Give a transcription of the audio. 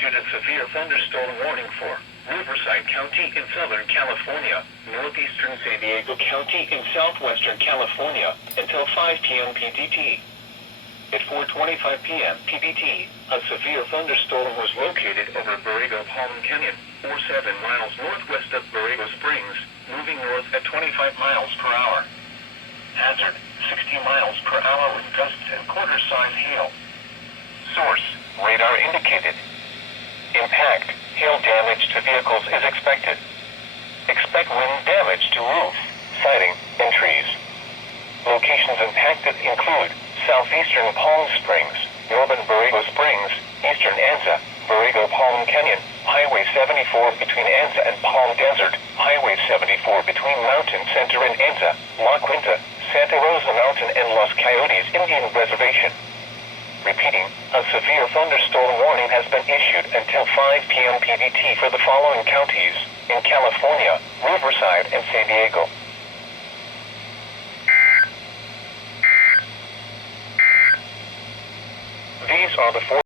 issued a severe thunderstorm warning for Riverside County in Southern California, Northeastern San Diego County in Southwestern California, until 5 p.m. PDT. At 4:25 p.m. PDT, a severe thunderstorm was located over Borrego Palm Canyon, 7 miles northwest of Borrego Springs, moving north at 25 miles per hour. Hazard, 60 miles per hour with gusts and quarter-size hail. Source, radar indicated. Impact, hail damage to vehicles is expected. Expect wind damage to roof, siding, and trees. Locations impacted include Southeastern Palm Springs, Northern Borrego Springs, Eastern Anza, Borrego Palm Canyon, Highway 74 between Anza and Palm Desert, Highway 74 between Mountain Center and Anza, La Quinta, Santa Rosa Mountain and Los Coyotes Indian Reservation. Repeating, a severe thunderstorm warning has been issued until 5 p.m. PDT for the following counties in California, Riverside, and San Diego. These are the four